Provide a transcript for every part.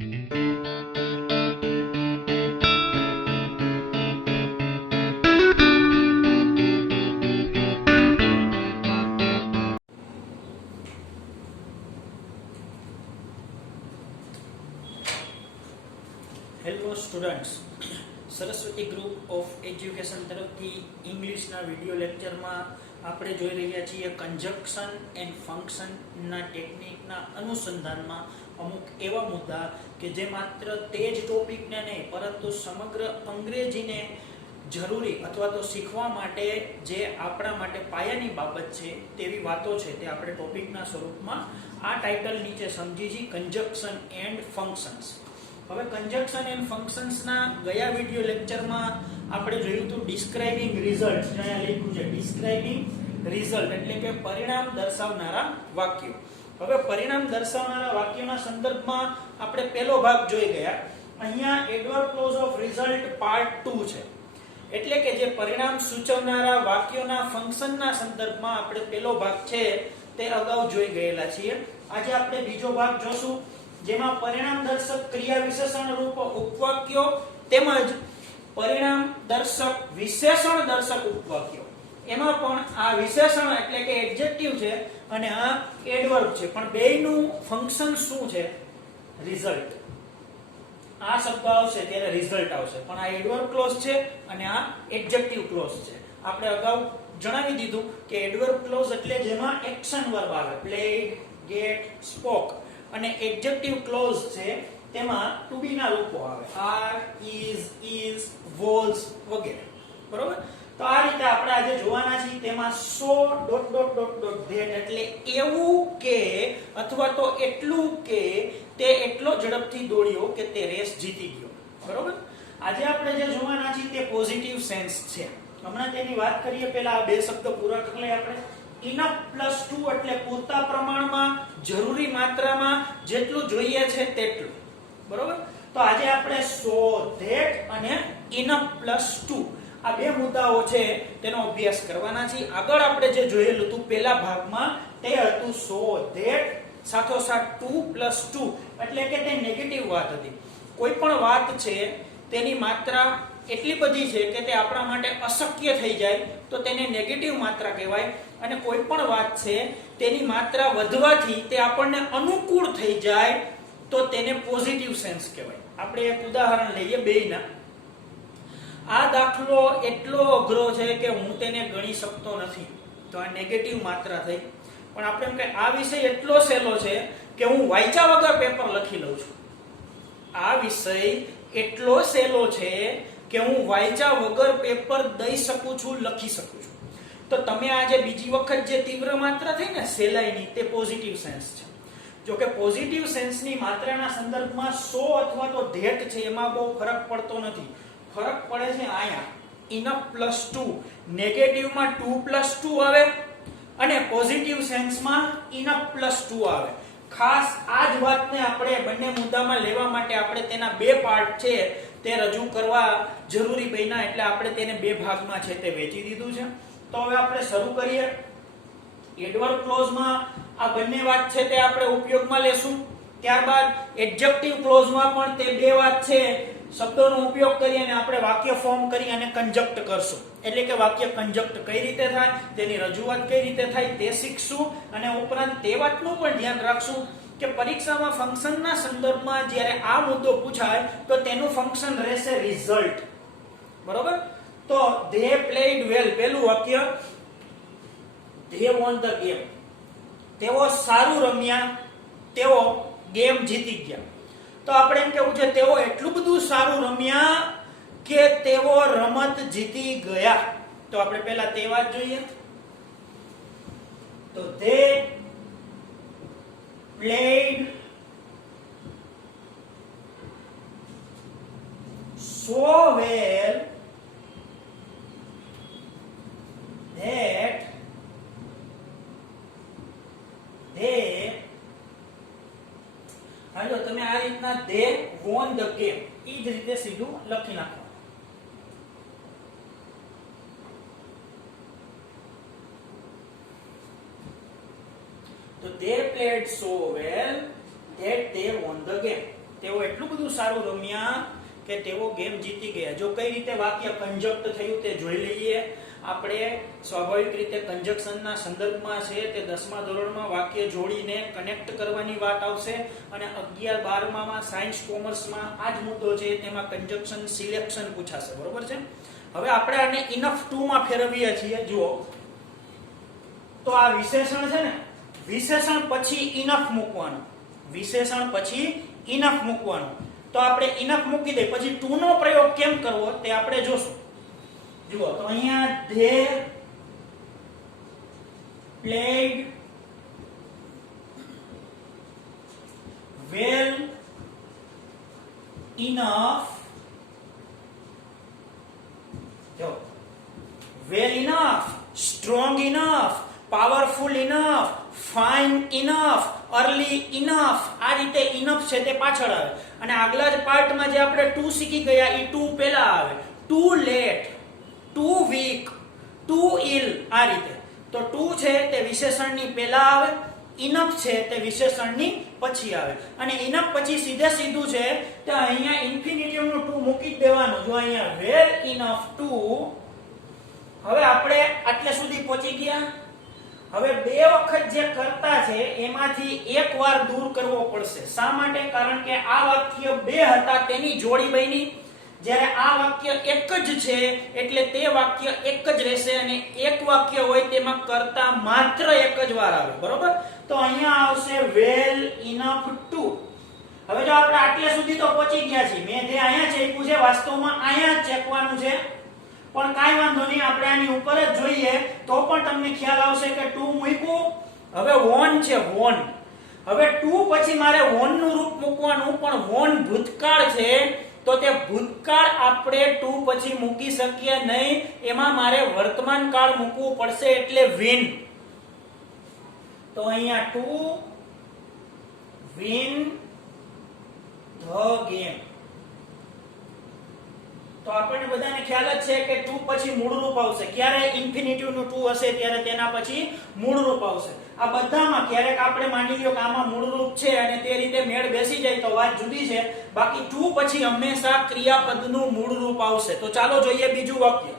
Hello students, Saraswati group of education તરફથી ઇંગ્લિશના video લેક્ચરમાં આપણે જોઈ રહ્યા છીએ કન્જક્શન એન્ડ ફંક્શનના ટેકનિકના અનુસંધાનમાં અમુક એવા મુદ્દા કે જે માત્ર તે જ ટોપિકને નહીં પરંતુ સમગ્ર અંગ્રેજીને જરૂરી અથવા તો શીખવા માટે જે આપણા માટે પાયાની બાબત છે તેવી વાતો છે તે આપણે ટોપિકના સ્વરૂપમાં આ ટાઇટલ નીચે સમજી છીએ, કન્જક્શન એન્ડ ફંક્શન્સ. હવે કન્જક્શન એન્ડ ફંક્શન્સના ગયા વિડિયો લેક્ચરમાં આપણે જોયું હતું ડિસ્ક્રાઇબિંગ રિઝલ્ટ. અહીંયા લખ્યું છે ડિસ્ક્રાઇબિંગ રિઝલ્ટ એટલે કે પરિણામ દર્શાવનારા વાક્યો. હવે પરિણામ દર્શાવનારા વાક્યોના સંદર્ભમાં આપણે પહેલો ભાગ જોઈ ગયા. અહીંયા adverb clause of result part 2 છે. એટલે કે જે પરિણામ સૂચવનારા વાક્યોના ફંક્શનના સંદર્ભમાં આપણે પહેલો ભાગ છે તે અગાઉ જોઈ ગયેલા છીએ. આજે આપણે બીજો ભાગ જોશું જેમાં પરિણામ દર્શક ક્રિયા વિશેષણ રૂપ ઉપવાક્યો તેમજ પરિણામ દર્શક વિશેષણ દર્શક ઉપવાક્યો. એમાં પણ આ વિશેષણ એટલે કે એડજેક્ટિવ છે અને આ એડવર્બ છે, પણ બેયનું ફંક્શન શું છે? રિઝલ્ટ. આ શબ્દ આવશે ત્યારે રિઝલ્ટ આવશે, પણ આ એડવર્બ ક્લોઝ છે અને આ એડજેક્ટિવ ક્લોઝ છે. આપણે અગાઉ જણાવી દીધું કે એડવર્બ ક્લોઝ એટલે જેમાં એક્શન વર્બ આવે, પ્લેડ, ગેટ, સ્પોક, અને એડજેક્ટિવ ક્લોઝ છે તેમાં ટુ બી ના રૂપો આવે, આર, ઇઝ, વોઝ વગેરે. બરોબર? તો આ રીતે આપણે આજે જોવાના છીએ. તેમાં સો ... ધેટ એટલે એવું કે અથવા તો એટલું કે તે એટલો ઝડપથી દોડ્યો કે તે રેસ જીતી ગયો. બરોબર? આજે આપણે જે જોવાના છીએ તે પોઝિટિવ સેન્સ છે. હમણાં તેની વાત કરીએ પહેલા આ બે શબ્દ પૂરા કરી લઈએ આપણે. ઇનફ પ્લસ 2 એટલે પૂરતા પ્રમાણમાં, જરૂરી માત્રામાં, જેટલું જોઈએ છે તેટલું. બરોબર? તો આજે આપણે સો, ધેટ અને ઇનફ પ્લસ 2 આ બે મુદ્દાઓ છે તેનો અભ્યાસ કરવાના છે. આગળ આપણે જે જોયેલું હતું પહેલા ભાગમાં તે હતું સો, ધેટ સાથોસાથ 2 પ્લસ 2 એટલે કે તે નેગેટિવ વાત હતી. કોઈ પણ વાત છે તેની માત્રા એટલી બધી છે કે તે આપણા માટે અશક્ય થઈ જાય તો તેને નેગેટિવ માત્રા કહેવાય, અને કોઈ પણ વાત છે તેની માત્રા વધવાથી તે આપણને અનુકૂળ થઈ જાય તો તેને પોઝિટિવ સેન્સ કહેવાય. આપણે એક ઉદાહરણ લઈએ બેયના. આ દાખલો એટલો અઘરો છે કે હું તેને ગણી શકતો નથી, તો આ નેગેટિવ માત્રા થઈ. પણ આપણે એમ કે આ વિષય એટલો સહેલો છે કે હું વાંચ્યા વગર પેપર લખી લઉં છું. આ વિષય એટલો સહેલો છે કે હું વાંચ્યા વગર પેપર દઈ શકું છું, લખી શકું છું. તો તમે આજે બીજી વખત જે તીવ્ર માત્રા થઈ ને સહેલાઈની, તે પોઝિટિવ સેન્સ છે. જો કે પોઝિટિવ સેન્સની માત્રાના સંદર્ભમાં સો અથવા તો ધેટ છે એમાં બહુ ફરક પડતો નથી. ફરક પડે છે અહીંયા ઇનફ પ્લસ 2, નેગેટિવમાં 2 પ્લસ 2 આવે અને પોઝિટિવ સેન્સમાં ઇનફ પ્લસ 2 આવે. ખાસ આ જ વાતને આપણે બંને મુદ્દામાં લેવા માટે આપણે તેના બે પાર્ટ છે તે રજૂ કરવા જરૂરી બન્યા, એટલે આપણે તેને બે ભાગમાં છે તે વહેંચી દીધું છે. તો હવે આપણે શરૂ કરીએ. એડવર્બ ક્લોઝમાં આ બંને વાત છે તે આપણે ઉપયોગમાં લેશું. ત્યારબાદ એડજેક્ટિવ ક્લોઝમાં પણ તે બે વાત છે શબ્દોનો ઉપયોગ કરી અને આપણે વાક્ય ફોર્મ કરી અને કન્જક્ટ કરશું. એટલે કે વાક્ય કન્જક્ટ કઈ રીતે થાય, તેની રજૂઆત કઈ રીતે થાય તે શીખશું. અને ઉપરાંત તે વાતનું પણ ધ્યાન રાખશું કે પરીક્ષામાં ફંક્શનના સંદર્ભમાં જ્યારે આ મુદ્દો પૂછાય તો તેનું ફંક્શન રહેશે રિઝલ્ટ. બરોબર? તો they played well, પહેલું વાક્ય they won the game. તેઓ સારું રમ્યા, તેઓ ગેમ જીતી ગયા. તો આપણે એમ કહેવું છે તેઓ એટલું બધું સારું રમ્યા કે તેઓ રમત જીતી ગયા. તો આપણે પહેલા તે વાત જોઈએ. તો they played so well that they, હાલો તમે આ રીતના they won the game ઈ જ રીતે સીધું લખી નાખો. તો they played so well that they won the game. તેઓ એટલું બધું સારું રમ્યા કે તેઓ ગેમ જીતી ગયા. જો કઈ રીતે વાક્ય કન્જક્ટ થયું તે જોઈ લઈએ. આપણે સ્વાભાવિક રીતે કન્જક્શનના સંદર્ભમાં છે તે 10મા ધોરણમાં વાક્ય જોડીને કનેક્ટ કરવાની વાત આવશે અને 11 12માં સાયન્સ કોમર્સમાં આ જ મુદ્દો છે, તેમાં કન્જક્શન સિલેક્શન પૂછાશે. બરોબર છે. હવે આપણે આને ઇનફ 2 માં ફેરવીએ છીએ. જુઓ તો આ વિશેષણ છે ને, વિશેષણ પછી ઇનફ મૂકવાનું, વિશેષણ પછી ઇનફ મૂકવાનું. તો આપણે ઇનફ મૂકી દઈએ, પછી ટુ નો પ્રયોગ કેમ કરવો તે આપણે જોશું. જુઓ તો અહીંયા they played well enough, જો well enough, strong enough, powerful enough, fine enough, early enough. આ રીતે enough છે તે પાછળ આવે અને આગલા જ પાર્ટમાં જે આપણે ટુ શીખી ગયા એ ટુ પહેલા આવે. too late, too weak, too ill. આ રીતે તો ટુ છે તે વિશેષણની પહેલા આવે, enough છે તે વિશેષણની પછી આવે. અને enough પછી સીધે સીધું છે તો અહીંયા ઇન્ફિનિટિવનું ટુ મૂકી દેવાનું. જો અહીંયા well enough to. હવે આપણે આટલે સુધી પહોંચી ગયા. હવે બે વખત જે કરતા છે એમાંથી એક વાર દૂર કરવો પડશે. શા માટે? કારણ કે આ વાક્ય બે હતા તેની જોડી બની, જ્યારે આ વાક્ય એક જ છે એટલે તે વાક્ય એક જ રહેશે અને એક વાક્ય હોય તેમાં કરતા માત્ર એક જ વાર આવે. બરોબર? તો અહીંયા આવશે well enough to. હવે જો આપણે આટલે સુધી તો પહોંચી ગયા છીએ, મેં જે અહીંયા ચેપ્યું છે વાસ્તવમાં અહીંયા જ ચેકવાનું છે, પણ કાઈ વાંધો નહીં, આપણે આની ઉપર જ જોઈએ તો પણ તમને ખ્યાલ આવશે કે ટુ મૂક્યું. હવે વોન છે, વોન. હવે ટુ પછી મારે વોન નું રૂપ મૂકવાનું, પણ વોન ભૂતકાળ છે તો તે ભૂતકાળ આપણે ટુ પછી મૂકી શકીએ નહીં, એમાં મારે વર્તમાન કાળ મૂકવું પડશે એટલે વિન. તો અહીંયા ટુ વિન ધ ગેમ. તો આપણને બધાને ખ્યાલ જ છે કે ટુ પછી મૂળ રૂપ આવશે. ક્યારે ઇન્ફિનિટિવ નું ટુ હશે ત્યારે તેના પછી મૂળ રૂપ આવશે. આ બધામાં ક્યારેક આપણે માની લ્યો કે આમાં મૂળ રૂપ છે અને તે રીતે મેળ બેસી જાય તો વાત જુદી છે, બાકી ટુ પછી હંમેશા ક્રિયાપદનું મૂળ રૂપ આવશે. તો ચાલો જોઈએ બીજું વાક્ય.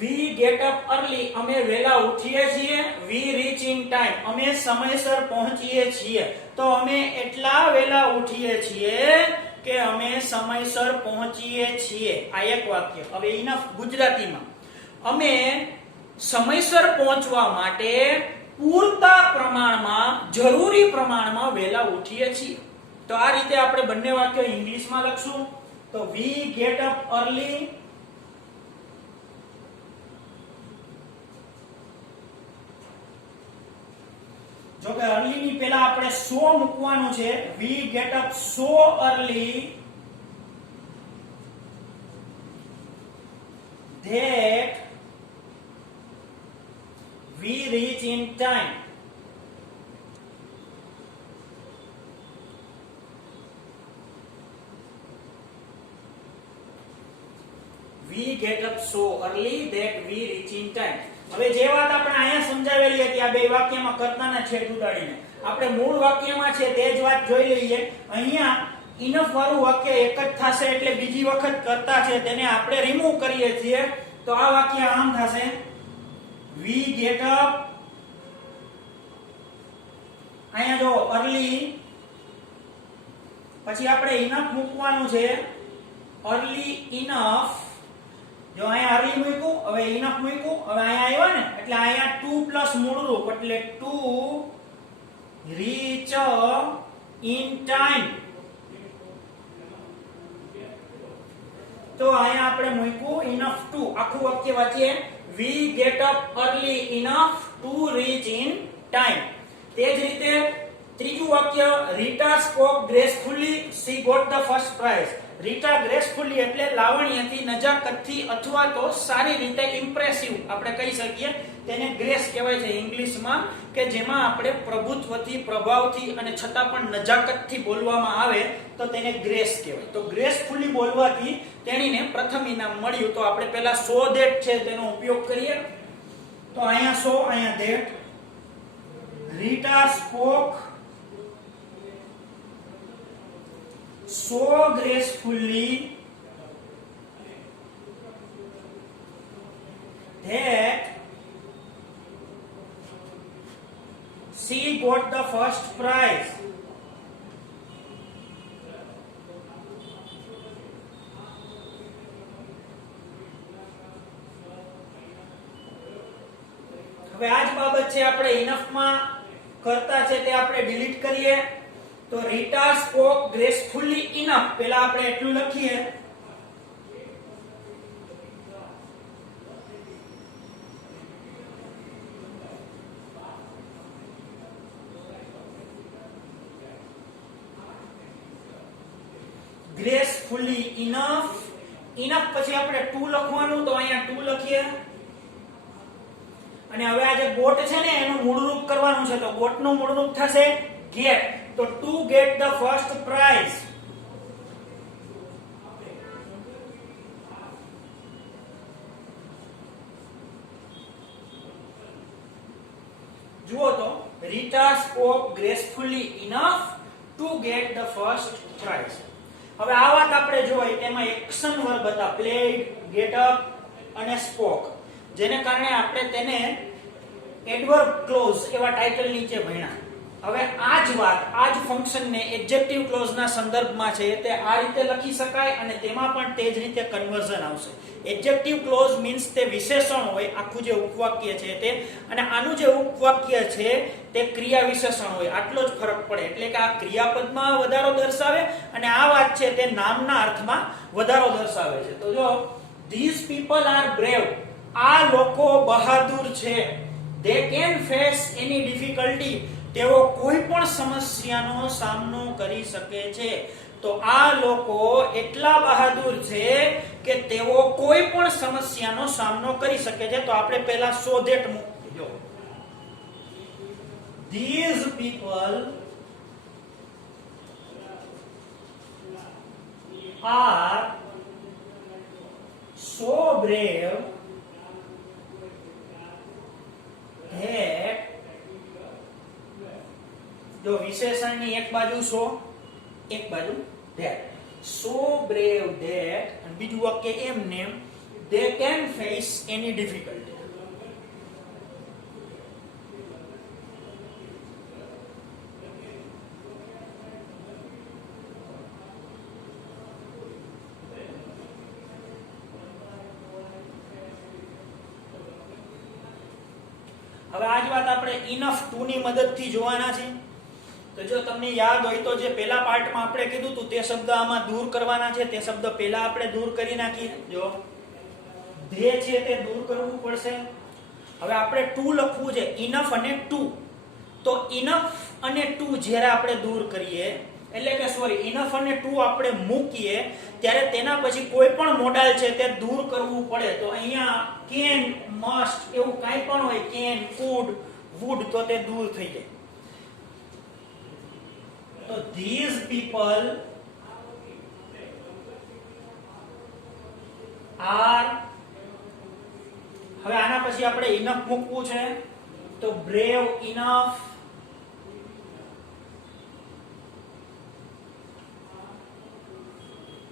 we get up early, અમે વહેલા ઉઠીએ છીએ. we reach in time, અમે સમયસર પહોંચીએ છીએ. તો અમે એટલા વહેલા ઉઠીએ છીએ કે અમે સમયસર પહોંચીએ છીએ. આ એક વાક્ય. હવે ઇનફ ગુજરાતીમાં અમે સમયસર પહોંચવા માટે પૂરતા પ્રમાણમાં, જરૂરી પ્રમાણમાં વહેલા ઉઠીએ છીએ. તો આ રીતે આપણે બંને વાક્યો ઇંગ્લિશમાં લખશું. તો we get up early, જો કે early ની પહેલા આપણે so મૂકવાનું છે. we get up so early that we reach in time. we get up so early that we reach in time. હવે જે વાત આપણે અહીંયા સમજાવેલી હતી આ બે વાક્યમાં કર્તાના છેદ ઉડાડીને, આપણે મૂળ વાક્યમાં છે તે જ વાત જોઈ લઈએ. અહીંયા ઇનફ વાળું વાક્ય એક જ થશે એટલે બીજી વખત કર્તા છે તેને આપણે રિમૂવ કરીએ છીએ. તો આ વાક્ય આમ થશે we get up. અહીંયા જો early પછી આપણે ઇનફ મૂકવાનું છે. early enough. જો અહીંયા early મૂક્યું, હવે enough મૂક્યું, હવે અહીંયા આવ્યો ને એટલે અહીંયા 2 પ્લસ મૂળ રૂપ એટલે to reach in time. તો અહીંયા આપણે મૂક્યું enough to. આખું વાક્ય વાંચીએ. we get up early enough to reach in time. તે જ રીતે ત્રીજું વાક્ય Rita spoke gracefully, she got the first prize. Rita gracefully એટલે લાવણ્યથી, નજાકતથી અથવા તો સારી રીતે ઇમ્પ્રેસિવ આપણે કહી શકીએ. તેને ગ્રેસ કહેવાય છે ઇંગ્લિશમાં, કે જેમાં આપણે પ્રભુત્વથી, પ્રભાવથી અને છતાં પણ નજાકતથી બોલવામાં આવે તો તેને ગ્રેસ કહેવાય. તો ગ્રેસફુલી બોલવાથી તેણીને પ્રથમ ઇનામ મળ્યું. તો આપણે પહેલા સો ધેટ છે તેનો ઉપયોગ કરીએ. તો અહીંયા સો, અહીંયા that. Rita spoke so gracefully that she got the first prize. હવે આ જ બાબત છે આપણે ઇનફ માં કરતા છે તે આપણે ડિલીટ કરીએ તો રીટા સ્પોક ગ્રેસફુલી ઇનફ પહેલા આપણે એટલું લખીએ gracefully enough enough પછી આપણે ટુ લખવાનું તો અહીંયા ટુ લખીએ અને હવે આ જે ગોટ છે ને એનું મૂળરૂપ કરવાનું છે તો ગોટનું મૂળરૂપ થશે get તો to get the first prize જુઓ તો Rita spoke gracefully enough to get the first prize. હવે આ વાત આપણે જોઈ તેમાં એક્શન વર્બ હતા played, get up અને spoke જેને કારણે આપણે તેને એડવર્બ ક્લોઝ એવા ટાઇટલ નીચે ભણ્યા. હવે આ જ વાત આ જ ફંક્શનને એડજેક્ટિવ ક્લોઝના સંદર્ભમાં છે તે આ રીતે લખી શકાય અને તેમાં પણ તે જ રીતે કન્વર્ઝન આવશે. એડજેક્ટિવ ક્લોઝ મીન્સ તે વિશેષણ હોય આખું જે ઉપવાક્ય છે તે અને આનું જે ઉપવાક્ય છે તે ક્રિયા વિશેષણ હોય આટલો જ ફરક પડે એટલે કે આ ક્રિયાપદમાં વધારો દર્શાવે અને આ વાત છે તે નામના અર્થમાં વધારો દર્શાવે છે. તો જો these people are brave આ લોકો બહાદુર છે. they can face any difficulty તેઓ કોઈ પણ સમસ્યાનો સામનો કરી શકે છે. તો આ લોકો એટલા બહાદુર છે કે તેઓ કોઈ પણ સમસ્યાનો સામનો કરી શકે છે. તો આપણે પહેલા so that મૂકજો. these people are so brave that જો વિશેષણની એક બાજુ so એક બાજુ that so brave that અને બીજું વાક્ય એમને they can face any difficulty. હવે આજ વાત આપણે ઇનફ ટુ ની મદદથી જોવાના છે. તો જો તમને યાદ હોય તો જે પહેલા પાર્ટમાં આપણે કીધું હતું તે શબ્દ આમાં દૂર કરવાના છે તે શબ્દ પહેલા આપણે દૂર કરી નાખીએ. જો ધે છે તે દૂર કરવું પડશે. હવે આપણે ટુ લખવું છે ઇનફ અને ટુ તો ઇનફ અને ટુ જ્યારે આપણે દૂર કરીએ એટલે કે સોરી ઇનફ અને ટુ આપણે મૂકીએ ત્યારે તેના પછી કોઈ પણ મોડાલ છે તે દૂર કરવું પડે. તો અહીંયા કેન મસ્ટ એવું કાંઈ પણ હોય કેન કુડ વુડ તો તે દૂર થઈ જાય. તો these people are હવે આના પછી આપણે ઇનફ મૂકવું છે તો brave enough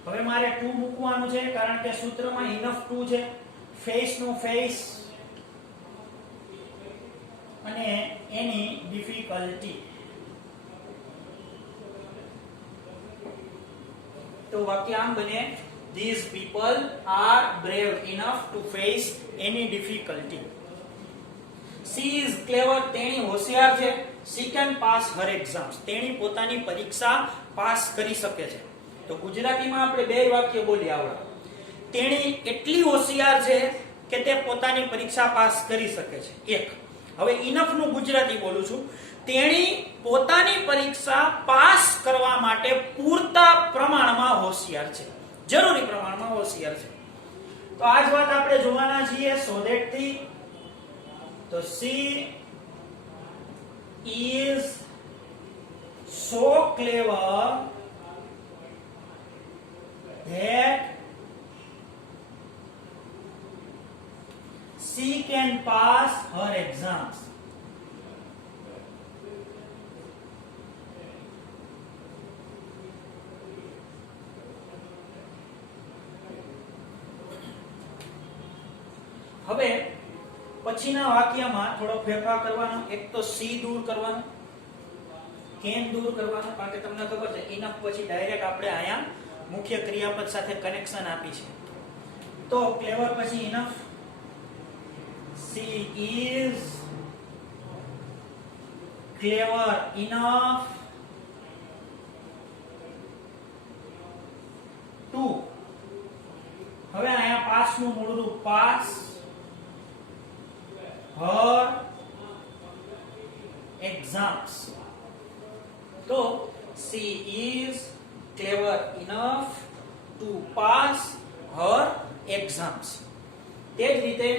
હવે મારે ટુ મૂકવાનું છે કારણ કે સૂત્રમાં ઇનફ ટુ છે. ફેસ નું ફેસ અને એની ડિફિકલ્ટી. તો વાક્ય આમ બને these people are brave enough to face any difficulty. she is clever તેણી હોશિયાર છે. she can pass her exams તેણી પોતાની પરીક્ષા પાસ કરી શકે છે. તો ગુજરાતીમાં આપણે બે વાક્ય બોલી આવડે. તેણી એટલી હોશિયાર છે કે તે પોતાની પરીક્ષા પાસ કરી શકે છે. એક હવે ઇનફ નું ગુજરાતી બોલું છું. તેણી પોતાની પરીક્ષા પાસ કરવા માટે પૂરતા પ્રમાણમાં હોશિયાર છે. જરૂરી પ્રમાણમાં હોશિયાર છે. તો આ જ વાત આપણે જોવાના છીએ so that થી. તો she is so clever that she can pass her exams. હવે પછીના વાક્યમાં થોડો ફેરફાર કરવાનો. એક તો સી દૂર કરવાનો, કેન દૂર કરવાનો, કારણ કે તમને ખબર છે ઇનફ પછી ડાયરેક્ટ આપણે અહીંયા મુખ્ય ક્રિયાપદ સાથે કનેક્શન આપી છે. તો ક્લેવર પછી enough, she is clever enough to. હવે અહીંયા પાસ નું મૂળ રૂપ પાસ her exams. તો she is clever enough to pass her exams. તે જ રીતે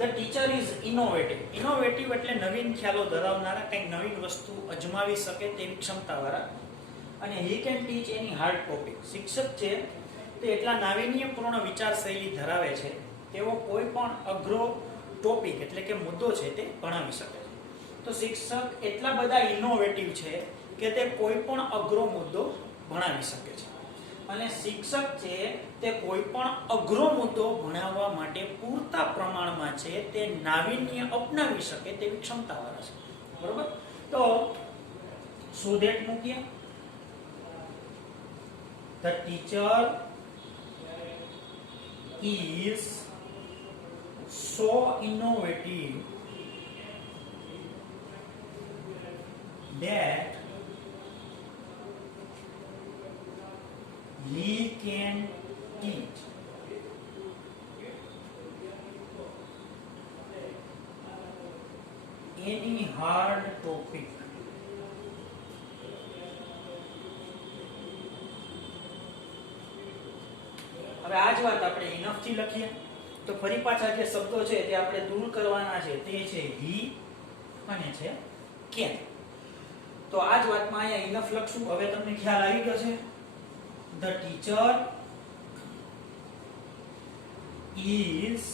the teacher is innovative. Innovative એટલે નવીન ખ્યાલો ધરાવનારા, કંઈક નવીન વસ્તુ અજમાવી શકે તેવી ક્ષમતાવાળા. અને he can teach any hard topic. શિક્ષક છે તે એટલા નાવીન્યપૂર્ણ વિચારશૈલી ધરાવે છે તેવો કોઈ પણ અઘરો ટોપિક એટલે કે મુદ્દો છે તે ભણાવી શકે છે. તો શિક્ષક એટલા બધા ઇનોવેટિવ છે કે તે કોઈ પણ અઘરો મુદ્દો ભણાવી શકે છે. અને શિક્ષક છે તે કોઈ પણ અઘરો મુદ્દો ભણાવવા માટે પૂરતા પ્રમાણમાં છે તે નાવીન્ય અપનાવી શકે તેવી ક્ષમતાવાળા છે. બરોબર? તો સો ધેટ મૂકીએ. The teacher is so innovative that he can teach any hard topic. હવે આ જ વાત આપણે ઇનફ થી લખીએ તો ફરી પાછા જે શબ્દો છે તે આપણે દૂર કરવાના છે તે છે he અને છે can. તો આ જ વાતમાં અહીંયા ઇનફ લખશું. હવે તમને ખ્યાલ આવી ગયો છે. The teacher is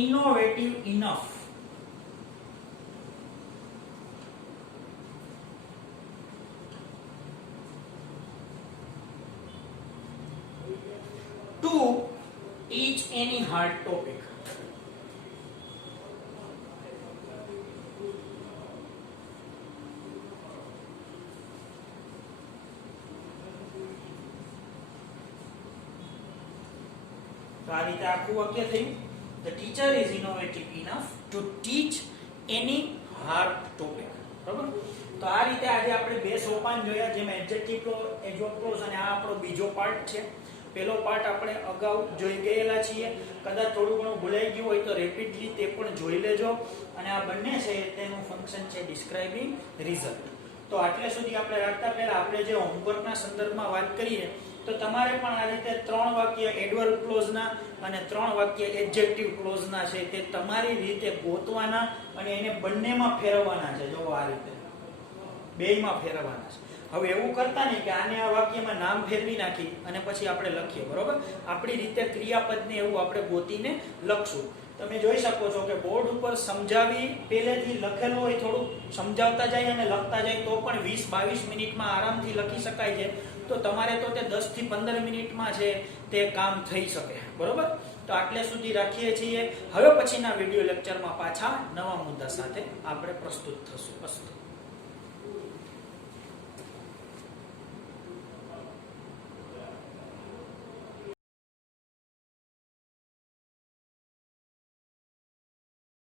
innovative enough to teach any hard topic. તો આ રીતે આખું વાક્ય થયું. The teacher is innovative enough to teach any hard topic. બરાબર? તો આ રીતે આજે આપણે બે સોપાન જોયા, જેમાં એડજેક્ટિવ ક્લોઝ, એડજોર્બ ક્લોઝ અને આ આપણો બીજો પાર્ટ છે. પહેલો પાર્ટ આપણે અગાઉ જોઈ ગયેલા છીએ. કદાચ થોડું ઘણું ભૂલાઈ ગયું હોય તો રેપિડલી તે પણ જોઈ લેજો. અને આ બંને છે તેનું ફંક્શન છે ડિસ્ક્રાઇબિંગ રિઝલ્ટ. તો આટલે સુધી આપણે રાખતા પહેલા આપણે જે હોમવર્કના સંદર્ભમાં વાત કરીએ તો તમારે પણ આ રીતે 3 વાક્ય એડવર્બ ક્લોઝના અને 3 વાક્ય એડજેક્ટિવ ક્લોઝના છે તે તમારી રીતે ગોતવાના અને એને બંનેમાં ફેરવવાના છે. જો આ રીતે બેયમાં ફેરવવાના છે. હવે એવું કરતા નહીં કે આને આ વાક્યમાં નામ ફેરવી નાખી અને પછી આપણે લખીએ. બરોબર? આપણી રીતે ક્રિયાપદને એવું આપણે ગોતીને લખશું. તમે જોઈ શકો છો કે બોર્ડ ઉપર સમજાવી પહેલેથી લખેલું હોય, થોડું સમજાવતા જાય અને લખતા જાય તો પણ 20-22 મિનિટમાં આરામથી લખી શકાય છે. તો તમારે તો તે 10 થી 15 મિનિટમાં છે તે કામ થઈ શકે. બરોબર? તો આટલે સુધી રાખીએ છીએ. હવે પછીના વિડિયો લેક્ચરમાં પાછા નવા મુદ્દા સાથે આપણે પ્રસ્તુત થશું.